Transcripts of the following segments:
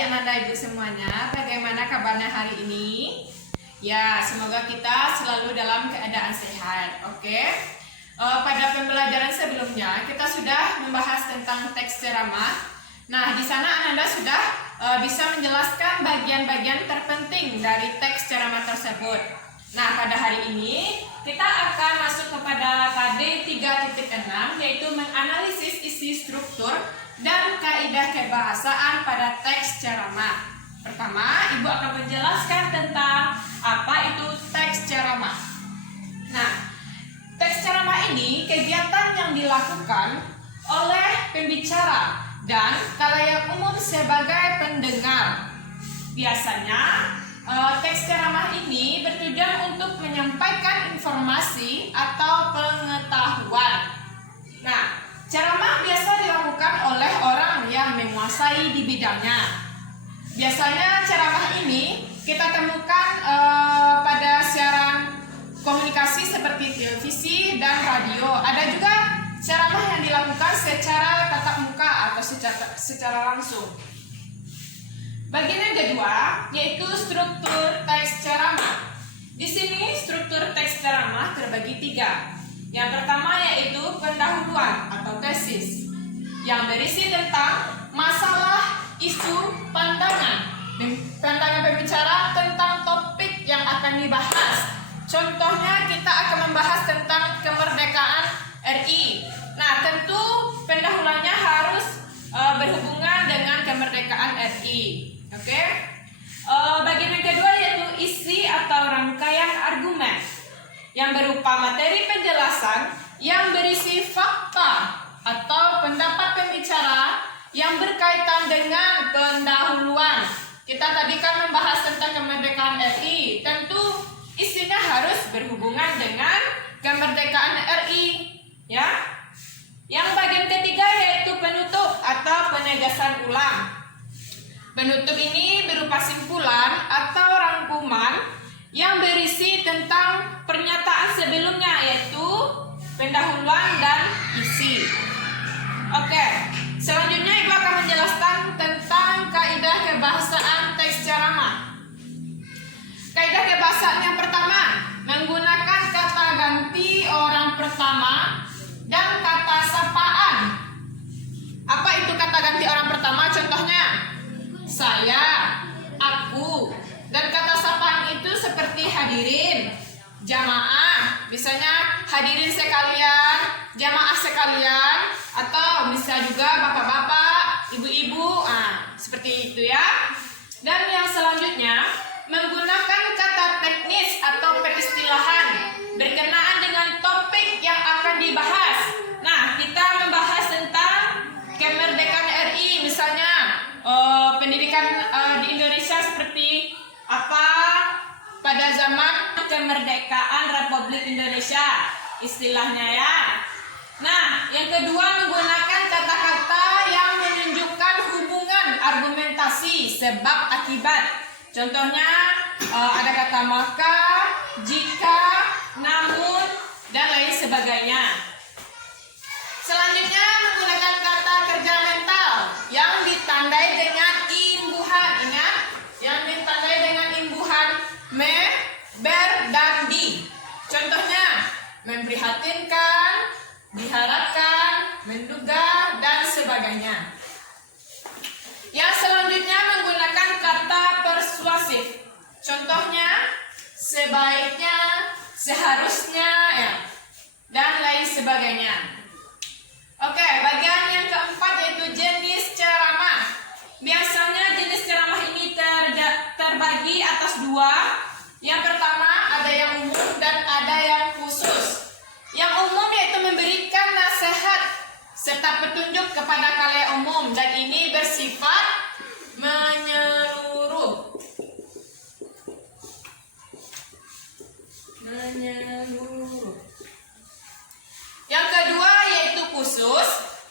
adik-adik ibu semuanya, bagaimana kabarnya hari ini? Ya, semoga kita selalu dalam keadaan sehat. Oke. Pada pembelajaran sebelumnya kita sudah membahas tentang teks ceramah. Nah, di sana Ananda sudah bisa menjelaskan bagian-bagian terpenting dari teks ceramah tersebut. Nah, pada hari ini kita akan masuk kepada KD 3.6, yaitu menganalisis isi struktur dan kaidah kebahasaan pada teks ceramah. Pertama, Ibu akan menjelaskan tentang apa itu teks ceramah. Nah, teks ceramah ini kegiatan yang dilakukan oleh pembicara dan khalayak umum sebagai pendengar. Biasanya, teks ceramah ini bertujuan untuk menyampaikan informasi atau pengetahuan. Nah, ceramah biasa dilakukan oleh orang yang menguasai di bidangnya. Biasanya ceramah ini kita temukan pada siaran komunikasi seperti televisi dan radio. Ada juga ceramah yang dilakukan secara tatap muka atau secara langsung. Bagian yang kedua yaitu struktur teks ceramah. Di sini struktur teks ceramah terbagi 3. Yang pertama yaitu pendahuluan atau tesis, yang berisi tentang masalah, isu, pandangan pembicara tentang topik yang akan dibahas. Contohnya kita akan membahas tentang kemerdekaan RI. Nah, tentu pendahuluannya harus berhubungan dengan kemerdekaan RI. Oke? Bagian yang kedua yaitu isi atau rangkaian argumen, yang berupa materi penjelasan yang berisi fakta atau pendapat pembicara yang berkaitan dengan pendahuluan. Kita tadi kan membahas tentang kemerdekaan RI, tentu isinya harus berhubungan dengan kemerdekaan RI, ya. Yang bagian ketiga yaitu penutup atau penegasan ulang. Penutup ini berupa simpulan atau rangkuman yang berisi tentang pernyataan sebelumnya, yaitu pendahuluan dan isi. Oke, selanjutnya Ibu akan menjelaskan tentang kaidah kebahasaan teks ceramah. Kaidah kebahasaan yang pertama, menggunakan kata ganti orang pertama dan kata sapaan. Apa itu kata ganti orang pertama? Contohnya, saya, aku. Dan kata sapaan itu seperti hadirin, jamaah, misalnya hadirin sekalian, jamaah sekalian, atau bisa juga bapak-bapak, ibu-ibu, seperti itu ya. Dan yang selanjutnya, menggunakan kata teknis atau peristilahan berkenaan dengan topik yang akan dibahas. Nah, kita membahas tentang kemerdekaan RI, misalnya pendidikan di Indonesia seperti apa pada zaman kemerdekaan Republik Indonesia, istilahnya ya. Nah, yang kedua menggunakan kata-kata yang menunjukkan hubungan argumentasi sebab akibat. Contohnya ada kata maka, jika, namun, dan lain sebagainya. Selanjutnya menggunakan kata kerja mental yang ditandai dengan imbuhan. Ingat, yang ditandai dengan imbuhan me, ber, dan di. Contohnya memprihatinkan, diharapkan, menduga, dan sebagainya. Yang selanjutnya menggunakan kata persuasif. Contohnya sebaiknya, seharusnya, ya, dan lain sebagainya. Oke, bagian yang keempat yaitu jenis ceramah. Biasanya jenis ceramah ini terbagi atas 2. Yang pertama ada yang umum dan ada yang khusus. Yang umum yaitu memberikan nasihat serta petunjuk kepada khalayak umum, dan ini bersifat menyeluruh. Yang kedua yaitu khusus.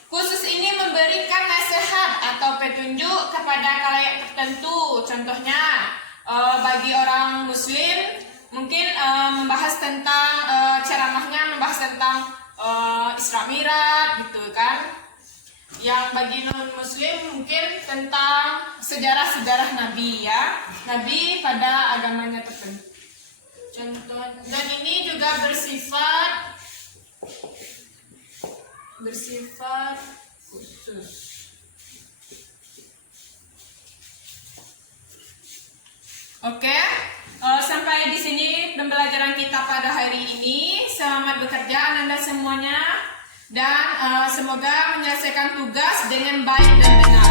Khusus ini memberikan nasihat atau petunjuk kepada khalayak tertentu. Contohnya bagi orang muslim mungkin membahas tentang ceramahnya membahas tentang Isra Mi'raj gitu kan. Yang bagi non-muslim mungkin tentang sejarah-sejarah Nabi ya. Nabi pada agamanya tertentu. Contoh, dan ini juga bersifat khusus. Oke, sampai di sini pembelajaran kita pada hari ini. Selamat bekerja Anda semuanya dan semoga menyelesaikan tugas dengan baik dan benar.